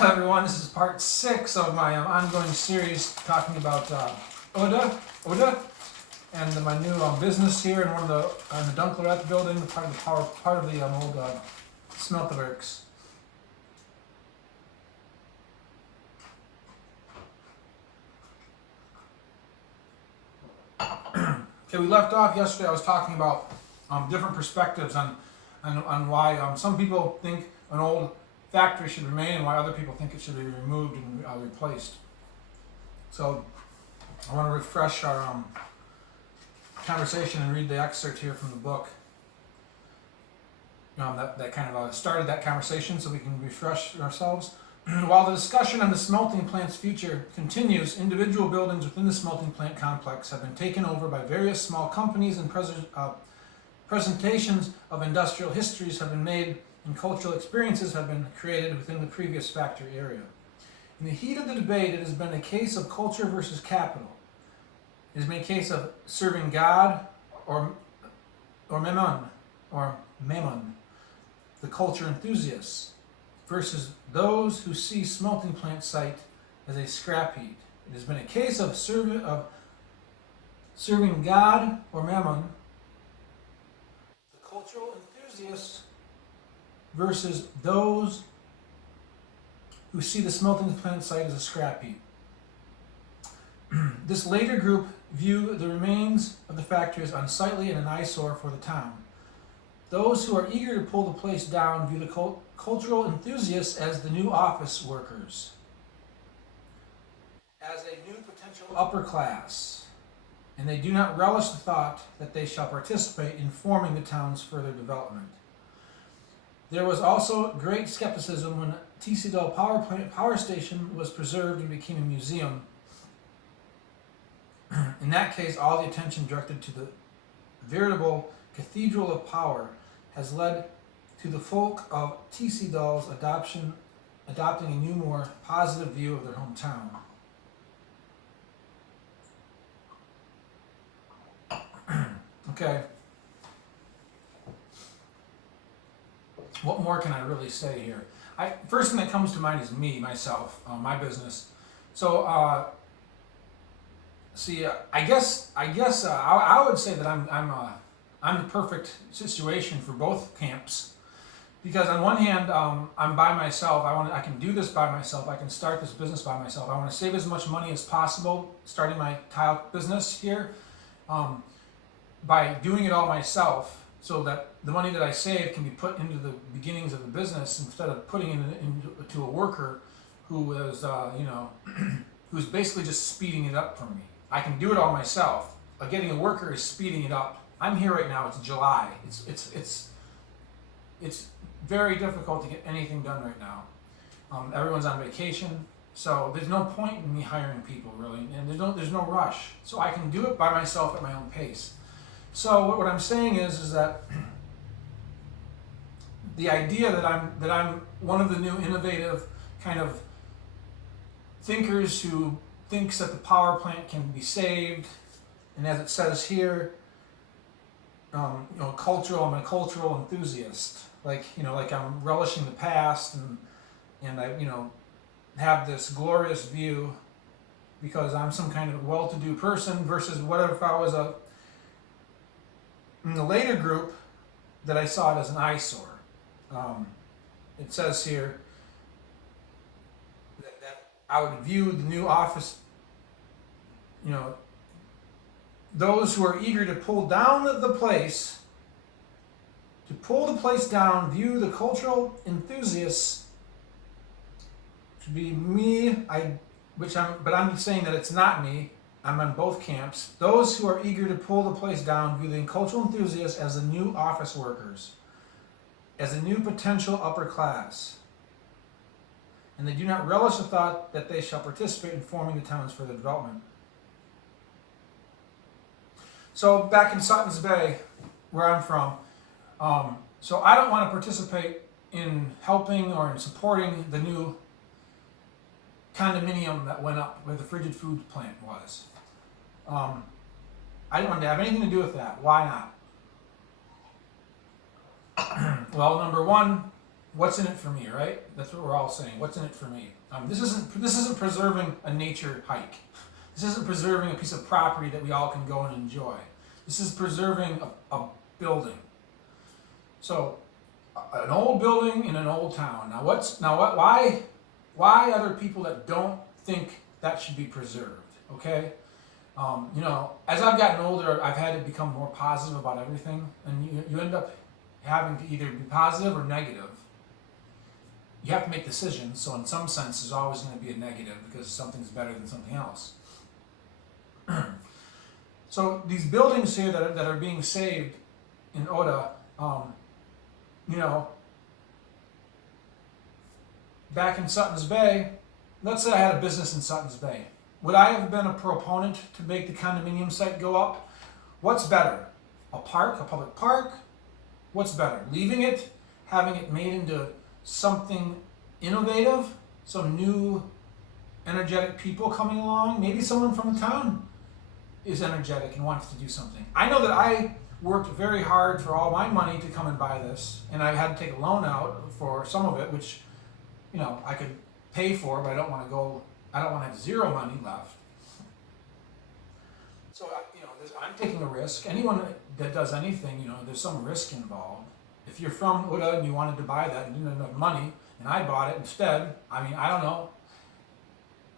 Hello everyone, this is part 6 of my ongoing series talking about Odda, and my new business here in the Tileart building, part of the old smeltworks. Okay, we left off yesterday. I was talking about different perspectives on why some people think an old factory should remain and why other people think it should be removed and replaced. So I want to refresh our conversation and read the excerpt here from the book that kind of started that conversation so we can refresh ourselves. While the discussion on the smelting plant's future continues, individual buildings within the smelting plant complex have been taken over by various small companies, and presentations of industrial histories have been made and cultural experiences have been created within the previous factory area. In the heat of the debate, it has been a case of culture versus capital. It has been a case of serving God or mammon, the culture enthusiasts, versus those who see smelting plant site as a scrap heap. It has been a case of serving God or mammon, the cultural enthusiasts, versus those who see the smelting plant site as a scrap heap. This later group view the remains of the factory as unsightly and an eyesore for the town. Those who are eager to pull the place down view the cultural enthusiasts as the new office workers, as a new potential upper class, and they do not relish the thought that they shall participate in forming the town's further development. There was also great skepticism when Tileart power station was preserved and became a museum. In that case, all the attention directed to the veritable cathedral of power has led to the folk of Tileart's adopting a new, more positive view of their hometown. Okay. What more can I really say here? First thing that comes to mind is myself, my business. So, I guess I would say that I'm the perfect situation for both camps, because on one hand, I'm by myself. I can do this by myself. I can start this business by myself. I want to save as much money as possible starting my tile business here, by doing it all myself, so that the money that I save can be put into the beginnings of the business instead of putting it into a worker who is, who's basically just speeding it up for me. I can do it all myself. Getting a worker is speeding it up. I'm here right now. It's July. It's very difficult to get anything done right now. Everyone's on vacation, so there's no point in me hiring people really, and there's no rush. So I can do it by myself at my own pace. So what I'm saying is that the idea that I'm one of the new innovative kind of thinkers who thinks that the power plant can be saved, and as it says here, cultural. I'm a cultural enthusiast. Like I'm relishing the past, and I have this glorious view because I'm some kind of well-to-do person. Versus what if I was in the later group that I saw it as an eyesore. It says here that I would view the new office, those who are eager to pull down the place, down, view the cultural enthusiasts to be me. But I'm saying that it's not me. I'm on both camps. Those who are eager to pull the place down view the cultural enthusiasts as the new office workers, as a new potential upper class, and they do not relish the thought that they shall participate in forming the town's further development. So back in Sutton's Bay, where I'm from, so I don't want to participate in helping or in supporting the new condominium that went up where the frigid food plant was. I don't want to have anything to do with that. Why not? Well, number one, what's in it for me, right? That's what we're all saying. What's in it for me? This isn't preserving a nature hike. This isn't preserving a piece of property that we all can go and enjoy. This is preserving a building. So, an old building in an old town. Why are there people that don't think that should be preserved? Okay, as I've gotten older, I've had to become more positive about everything, and you end up having to either be positive or negative. You have to make decisions, so in some sense, there's always going to be a negative because something's better than something else. So these buildings here that are being saved in Odda, back in Sutton's Bay, let's say I had a business in Sutton's Bay. Would I have been a proponent to make the condominium site go up? What's better? A park, a public park? What's better? Leaving it, having it made into something innovative, some new energetic people coming along, maybe someone from the town is energetic and wants to do something. I know that I worked very hard for all my money to come and buy this, and I had to take a loan out for some of it, which I could pay for, but I don't want to have zero money left. So I'm taking a risk. Anyone that does anything, there's some risk involved. If you're from Odda and you wanted to buy that and didn't have enough money, and I bought it instead, I don't know.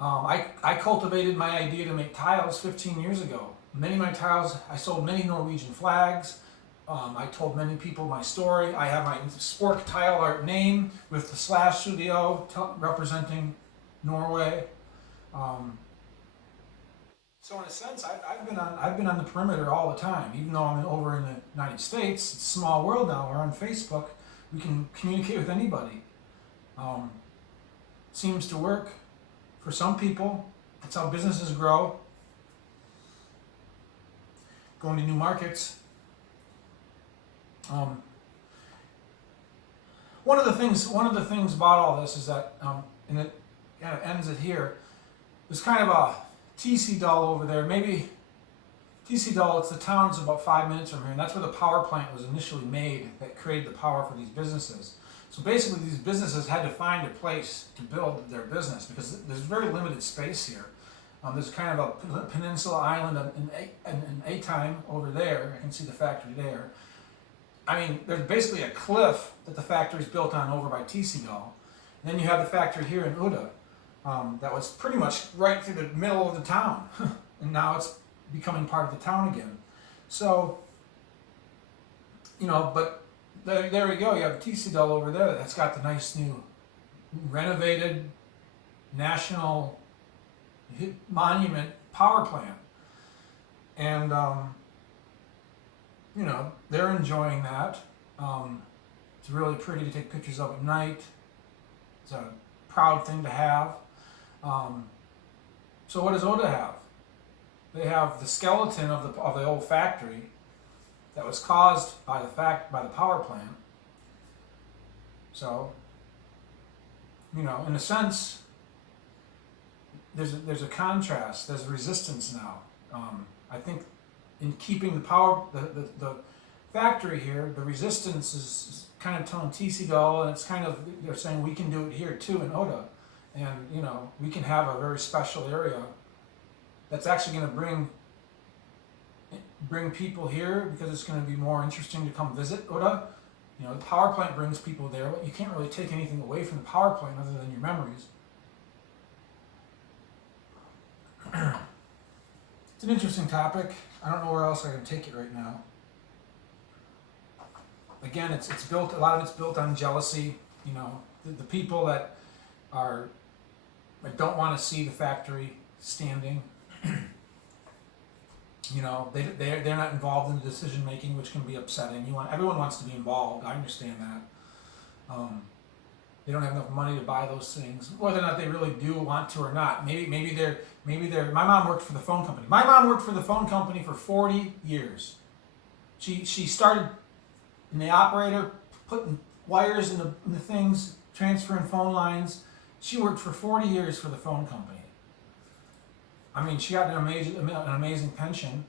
I cultivated my idea to make tiles 15 years ago. Many of my tiles, I sold many Norwegian flags. I told many people my story. I have my Spørck Tileart name with the slash through the O representing Norway. So in a sense, I've been on the perimeter all the time. Even though I'm over in the United States, it's a small world now. We're on Facebook. We can communicate with anybody. Seems to work for some people. That's how businesses grow. Going to new markets. One of the things about all this is that, and it kind of ends it here. There's kind of a TC Dull over there. Maybe TC Dull. It's the town's about 5 minutes from here, and that's where the power plant was initially made that created the power for these businesses. So basically, these businesses had to find a place to build their business because there's very limited space here. There's kind of a peninsula island in A-time over there. I can see the factory there. There's basically a cliff that the factory's built on over by Tisidal. And then you have the factory here in Odda that was pretty much right through the middle of the town. And now it's becoming part of the town again. So, but there we go. You have Tisidal over there that's got the nice new renovated national monument power plant. And, they're enjoying that. It's really pretty to take pictures of at night. It's a proud thing to have. So what does Odda have? They have the skeleton of the old factory that was caused by the power plant. So, in a sense, there's a contrast. There's resistance now. I think in keeping the factory here, the resistance is kind of telling Tisidal, and it's kind of, they're saying we can do it here too in Odda, and we can have a very special area that's actually going to bring people here because it's going to be more interesting to come visit Odda. The power plant brings people there, but you can't really take anything away from the power plant other than your memories. It's an interesting topic. I don't know where else I can take it right now. Again, it's built. A lot of it's built on jealousy. The people that don't want to see the factory standing. They're not involved in the decision making, which can be upsetting. Everyone wants to be involved. I understand that. They don't have enough money to buy those things, whether or not they really do want to or not. Maybe they're. My mom worked for the phone company. My mom worked for the phone company for 40 years. She started in the operator, putting wires in the things, transferring phone lines. She worked for 40 years for the phone company. She got an amazing pension.